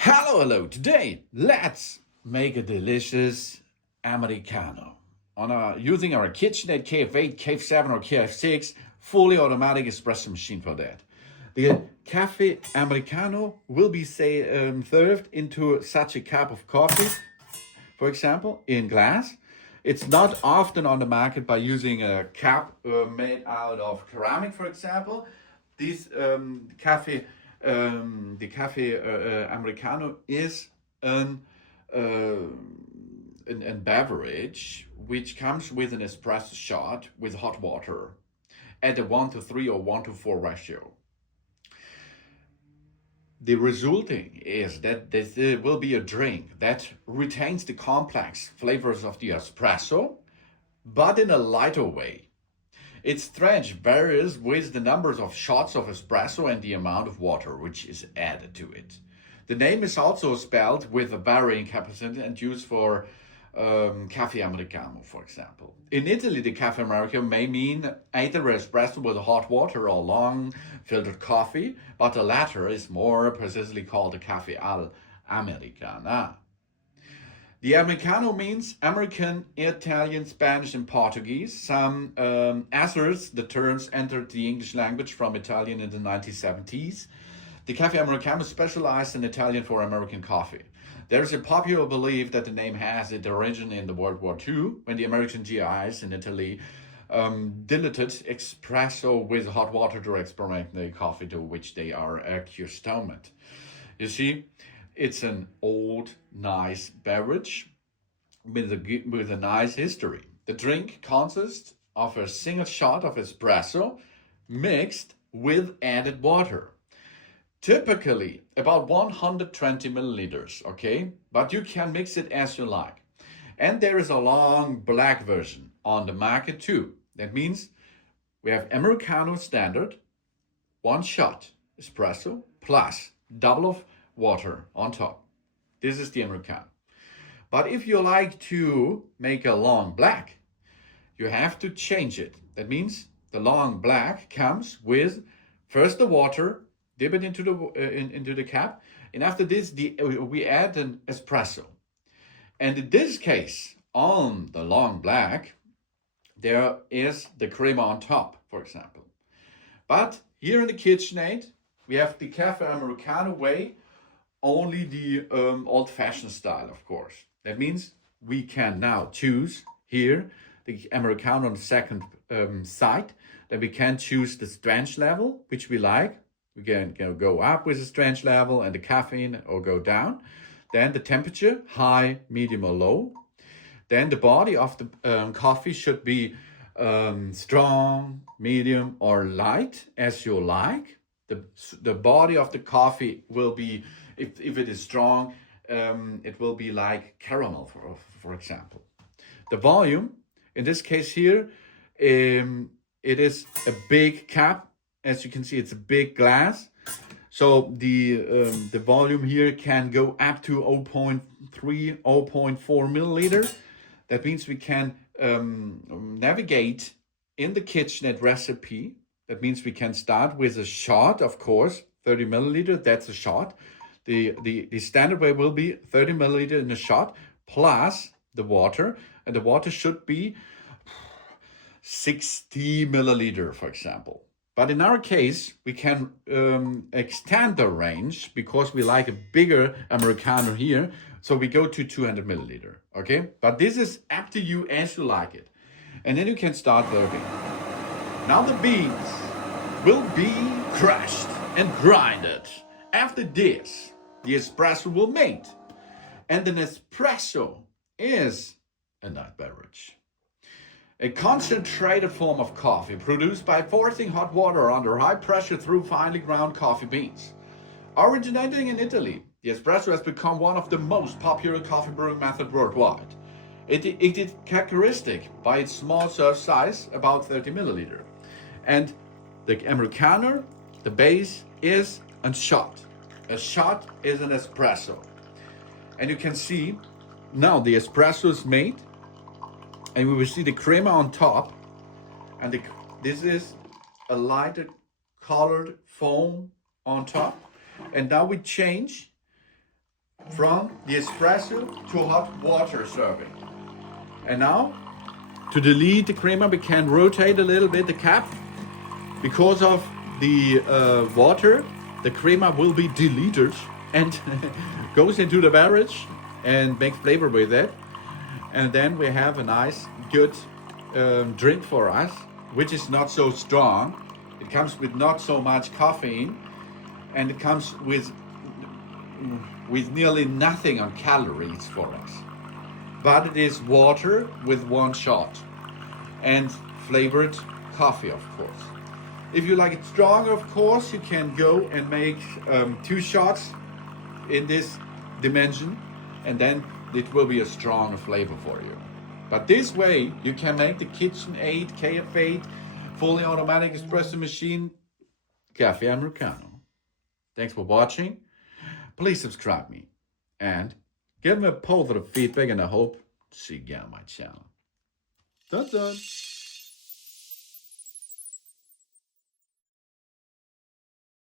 Hello. Today, let's make a delicious Americano using our KitchenAid KF8, KF7, or KF6 fully automatic espresso machine for that. The Cafe Americano will be served into such a cup of coffee, for example, in glass. It's not often on the market by using a cup made out of ceramic, for example. This the cafe americano is an beverage which comes with an espresso shot with hot water at a 1:3 or 1:4 ratio. The resulting is that this will be a drink that retains the complex flavors of the espresso, but in a lighter way. Its strength varies with the numbers of shots of espresso and the amount of water which is added to it. The name is also spelled with a varying capacity and used for Cafe Americano, for example. In Italy, the Cafe Americano may mean either espresso with hot water or long filtered coffee, but the latter is more precisely called a Cafe al Americana. The Americano means American, Italian, Spanish, and Portuguese. Some assert the terms entered the English language from Italian in the 1970s. The Cafe Americano specialized in Italian for American coffee. There is a popular belief that the name has its origin in the World War II, when the American GIs in Italy diluted espresso with hot water to experiment the coffee to which they are accustomed. You see, it's an old, nice beverage with a nice history. The drink consists of a single shot of espresso mixed with added water. Typically about 120 milliliters, okay? But you can mix it as you like. And there is a long black version on the market too. That means we have Americano standard, one shot espresso plus double of water on top. This is the Americano. But if you like to make a long black, you have to change it. That means the long black comes with first the water, dip it into the cap, and after this we add an espresso. And in this case, on the long black, there is the crema on top, for example. But here in the KitchenAid, we have the Cafe Americano way, only the old-fashioned style, of course. That means we can now choose here the Americano on the second side, that we can choose the strength level, which we like. We can go up with the strength level and the caffeine, or go down. Then the temperature, high, medium, or low. Then the body of the coffee should be strong, medium, or light, as you like. The body of the coffee will be, if it is strong, it will be like caramel, for example. The volume, in this case here, it is a big cup. As you can see, it's a big glass. So the volume here can go up to 0.3, 0.4 milliliter. That means we can navigate in the KitchenAid recipe. That means we can start with a shot, of course, 30 milliliter, that's a shot. The standard way will be 30 milliliter in a shot, plus the water. And the water should be 60 milliliter, for example. But in our case, we can extend the range because we like a bigger Americano here. So we go to 200 milliliter, okay? But this is up to you as you like it. And then you can start working. Now the beans will be crushed and grinded. After this, the espresso will made. And an espresso is a night beverage. A concentrated form of coffee produced by forcing hot water under high pressure through finely ground coffee beans. Originating in Italy, the espresso has become one of the most popular coffee brewing methods worldwide. It is characteristic by its small serve size, about 30 milliliter. And the Americano, the base is a shot. A shot is an espresso. And you can see now the espresso is made, and we will see the crema on top. And this is a lighter colored foam on top. And now we change from the espresso to hot water serving. And now, to delete the creamer, we can rotate a little bit the cap. Because of the water, the creamer will be deleted and goes into the beverage and makes flavor with it. And then we have a nice, good drink for us, which is not so strong. It comes with not so much caffeine, and it comes with nearly nothing on calories for us. But it is water with one shot and flavored coffee, of course. If you like it strong, of course, you can go and make 2 shots in this dimension, and then it will be a stronger flavor for you. But this way, you can make the KitchenAid KF8 fully automatic espresso machine Cafe Americano. Thanks for watching. Please subscribe me and give me a positive feedback, and I hope to see you again on my channel. Dun dun.